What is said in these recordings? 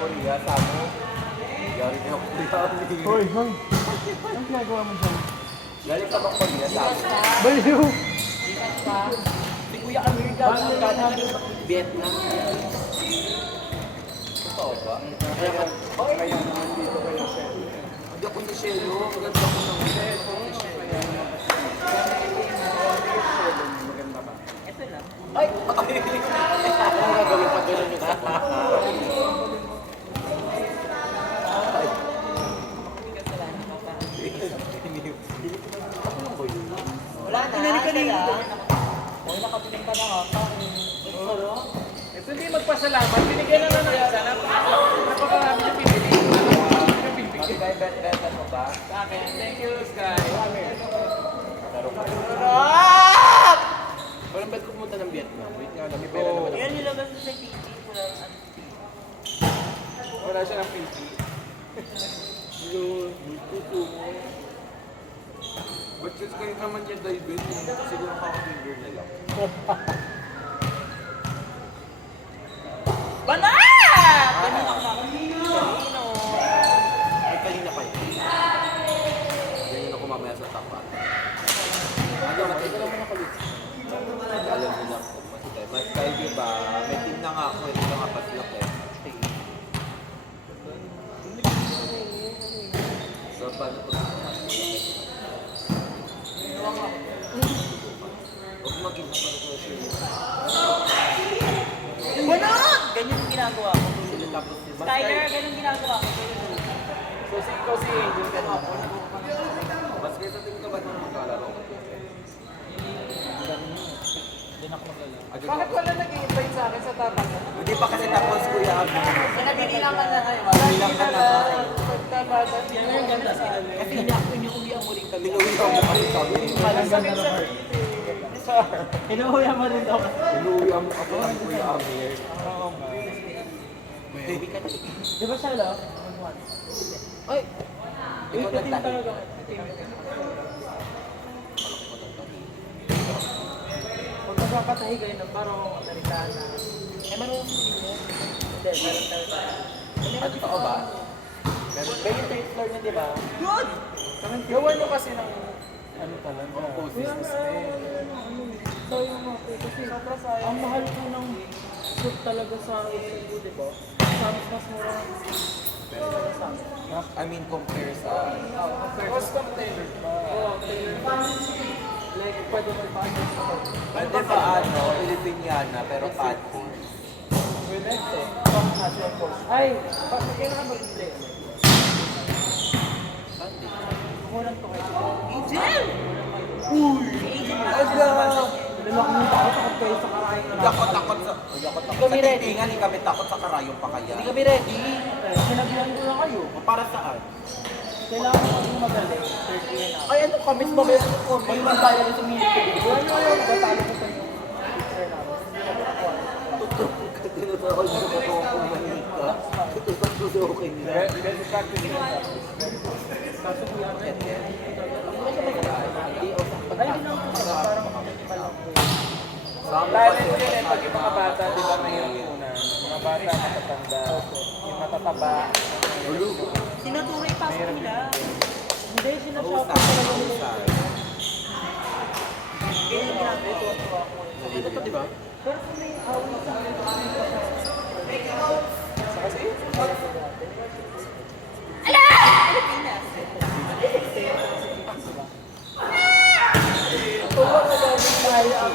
Korea, Samo. Galing ako Korea. Hoy, hoy. Anong ginagawa mo dyan? Galing ka ba Korea, Samo? Baliw! Si Kuya Amir galing ka Vietnam. Totoo ba? Kaya naman dito kayo siya. Hindi ako sa Shelo. Maganda ako ng Shelo. Maganda ba? Ito lang. Ay! Ano gagawin pa doon yung ako? Wala na. Inalikanina. Huwag nakapiling ka na nga. Ito hindi magpasalamat. Binigyan na ng isa. Napakarami na pipili. Yung pipili. Kaya bet-betan mo ba? Sa akin. Thank you, Sky. Laro ka. Walang bet ko pumunta ng Vietnam. Wait nga lang, may pera naman ako. Yan nilabas sa TV. Wala siya ng PT. Ba't kasi kayo naman yung dive in? Siguro kaka-finger na lang. Banat! Ganun ako nakakino. Ay, kanina pa yun. Ganyan ako mamaya sa tapat. Ano, matay ka naman ako ulit. Alam mo na ako, matay. Mas kayo diba, may team na nga ako, hindi na nga paslak eh. So, paano ito? Huwag mag-ina para sa show. Banat! Ganyan yung ginagawa ko. Sila tapos sila. Skyler, ganun ginagawa ko. So, ikaw si Angel ka na. Mas kayo sa tingin ka ba nung magkalaro? Hindi na ako maglalaro. Bakit wala nag-i-invite sa akin sa tabang? Hindi pa kasi tapos Kuya Abi. Nabinilang ka na ngayon. Bilang ka na ba? Pagtabagan. Yan yung ganda sa akin. Kasi inuuwihan mo rin kami. Inuuwihan mo kami kami. Ang sakit sa Inuuya mo rin daw. Inuuwihan mo ako ng Kuya Abi. Oo nga. Baby ka na. Di ba siya lang? Ay! Eh, Ikaw team nagtahi. talaga. Pag nagkakatahi kayo ng parang Amerikana. Eh, marunong mo din yun. Hindi, meron talaga. Ano totoo ba? Ganyan yung floor niya, di ba? Good! Gawan nyo kasi ng ano talaga. Poses. Sayang ako kasi ang mahal po ng soup talaga sa Cebu, di ba? Mas mura sa amin. I mean, compare sa... Custom tailored ba? Oo, tailored ba? Like, pwede mo i-package sa pag. Pwede ba ano, Filipiniana, pero patty? With ito, pang casual course. Ay, kailangan mag-play. Kulang to kayo. Angel! Uy! Angel na. Lalaki mo takot ako kayo sa karayan na Hindi ako takot sa... Hindi ako takot sa titingan, hindi kami takot sa karayong pa kaya. Hindi kami ready. Sinabihan ko na kayo. Para saan? Kailangan mo maging magaling. 30 year na. Ay, ano comments ba ba yung comment? May bantaya rin sa minute. Wala nyo yung batalo ko sa yung picture namin. Tinuturo niyo ko ito kung manika. Tuturo ko nila. Best practice yun. Kaso po yan. Ay, hindi lang po. Parang minimal lang po. Talent yun eh. Pag yung mga bata, di ba may yung una? Mga bata, matatanda. Yung matataba. Sinutuloy pa sa nila. Hindi, sinashop ko Usay. talaga nila. Usay. Kaya yung ginagawa ko. Ito to, di ba? Pero kung may awin sa akin, sa kasi, Ala! Pilipinas. tuwa na daw yung tayo ang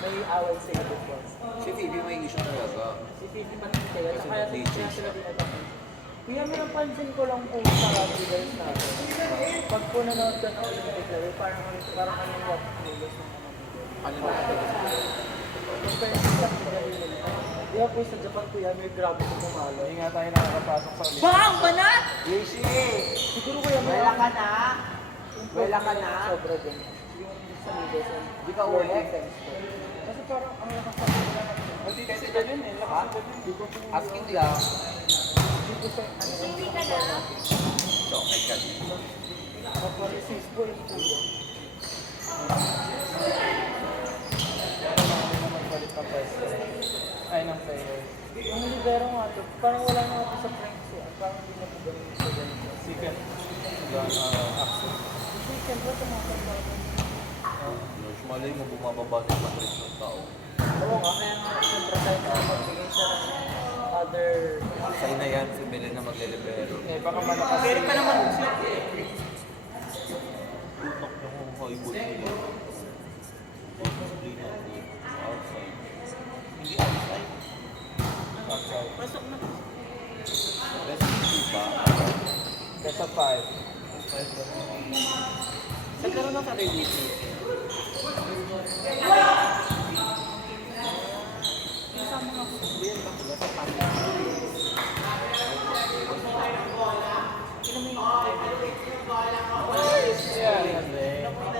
may away sa iyo before. Si Phoebe may issue talaga. Si Fifi Matintay, Kasi kaya DJ kaya sila siya. dinadaman. Kuya, may napansin ko lang po sa rugby girls natin. Pag po nanood ka ng Olympic level, parang kanyang walk kilos ng mga video. Ano na talaga? Yung friends sa pinarili nila. Di ba po sa Japan, kuya, may grabe ko pumalo. Hindi nga tayo nakakapasok sa Olympic. Bang! Banat! Yeshi! Siguro kuya, may Wala ka na? Wala ka na? Sobra din. Yung sa leaders and Di ka uwi? defense ko. Kasi parang ang lakas sa nila. Hindi kasi ganun eh. Lakas sa ganun. Di ko po. Asking lang. Di ko sa ano. Hindi ka na. So, may ka. Kapag-resist po yung kuya. Naman balik ka pwesto. Ay, ng players. Yung Pero nga, parang wala na ako sa pranks eh. Parang hindi na po ganun sa ganun. Secret. Access. Kasi siyempre tumatanda ko. George, malay mo bumababa na yung matris ng tao. Oo nga, kaya nga siyempre tayo na magbigay siya ng other... Sa'yo na yan, si Belen na maglelibero. Eh, baka malakas. Pero pa naman siya. Tutok niyo kung kaibot niyo. Outside. Hindi outside. Outside. Pasok na. Best ba? Best of 5. Nagkaroon ng ka-release. Kasama nga po. Yan ba pula sa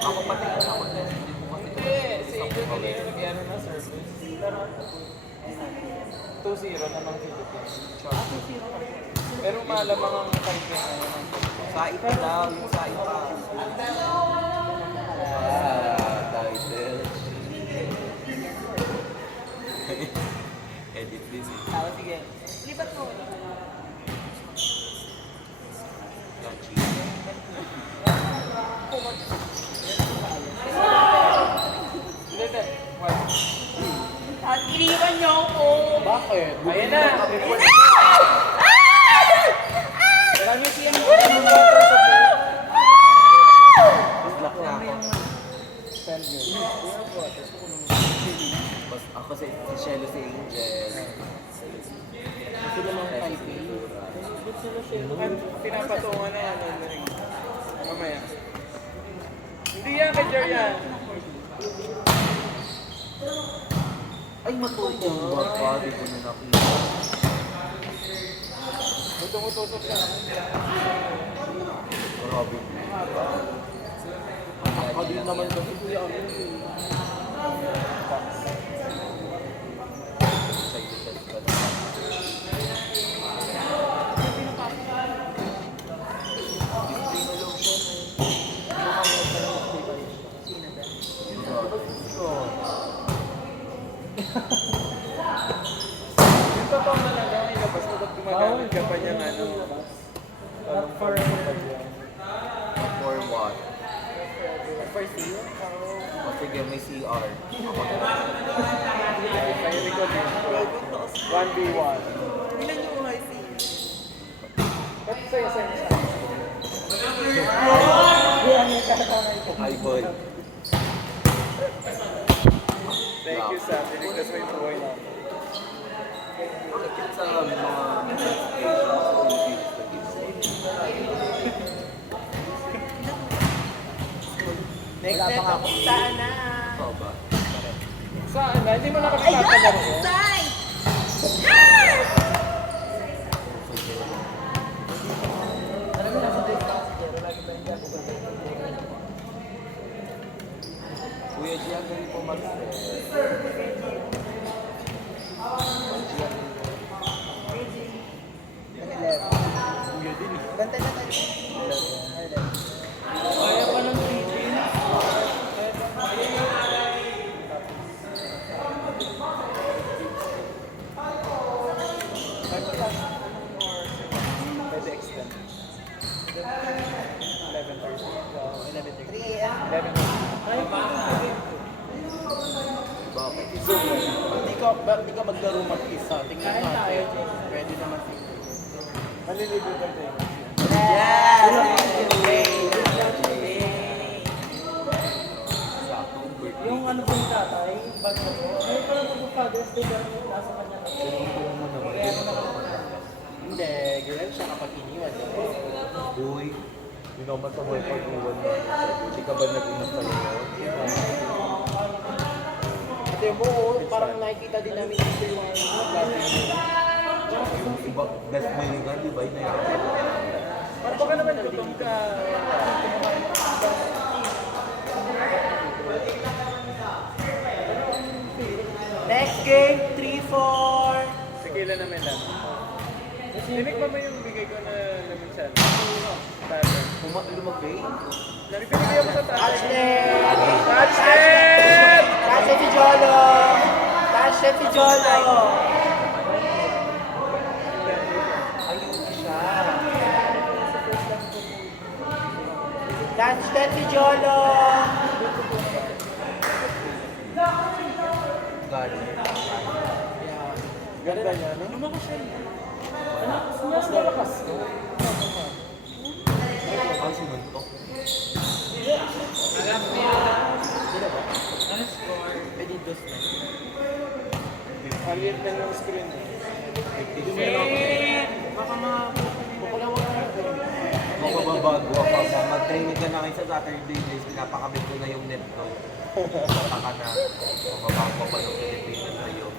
Ako pati ko na ako din. Hindi ko kasi Hindi, si Angel kanina nag-ano na service. Pero 2-0 naman Philippines. Pero malamang ang type niya ngayon. Sait daw, yung sait pa. Title. Edit din eh. Sige. Lipat mo. Lunchy. Hindi. What? At iniwan niyo ako. Bakit? Ayan na! Marami siya mo. Lock na ako. Send me. Bas, ako si Shelo si Angel. Gusto naman typing. Pinapatungan na yan. Mamaya. Hindi yan kay Jer yan. Ay, matutong ba pa? Di ko na nakita. Utong-utusok siya. Grabe. Ako din naman kasi kuya amin. Yung totoo talaga, ilabas mo ba't gumagamit ka pa niyang ano? Not for... For what? For sale? O sige, may CR. Ako na. Kaya ko din. 1v1. Ilan yung IC? Ba't sa'yo sa isa? Hi, boy. Thank you sa pinigtas mo yung buhay namin. Bakit sa mga Philippines Next step ako. Saan na? ikaw ba? Saan na? Hindi mo na kami tatalaro. Alam mo na sa date lang si Jero. Lagi pa yung gago ba? Kuya Gian, galing po mag-stress. Kuya din eh. Bantay na tayo. Kaya pa ng Pwede extend. 11:30. 3 a.m. 11:30. Bakit? Hindi ka maglaro mag-isa. Tingnan natin. Pwede naman siguro. Malilibutan tayo. Saktong birthday. Yung ano po yung tatay, bago po. Ngayon pa lang mag-Father's Day pero nasa kanya na. Hindi, ganyan siya kapag iniwan. Uy, hindi naman sa buhay pag-uwan mo. Hindi ka ba nag-ingat sa iyo? Ate mo, parang nakikita din namin dito yung Yung iba, best mo yung gan, di ba? Yun na yan. Parang baka naman gutom ka. Next game, 3-4. Tequila na may lang. Tinikman mo yung bigay ko na laminsan. Pattern. Lumagay? Pinibigyan mo sa tatay. Touchlet! Touchlet! Touchlet si Jolo! Touchlet si Jolo! Touch that si Jolo. Garden. Ganda niya, no? Lumakas siya. Mas lumakas ko. Ang simuntok. Pwede dos na. Aliit na yung screen. Magbabago ako. Mag-training ka na ngayon sa Saturday days. Pinapakabit ko na yung net ko. Pataka na. Magbabago pa ng Pilipinas sa'yo.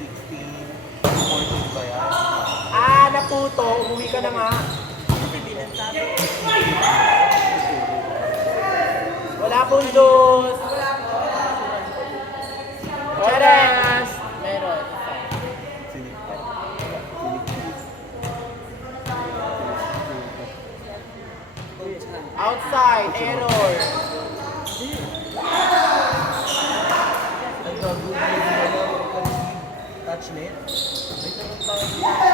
16, 14 ba yan? Ah, naputo. Umuwi ka na nga. Wala pong dos. Charas. Meron. Sinikpan. Outside. Error. Ang gagawin mo na touch net. May tanong tayo.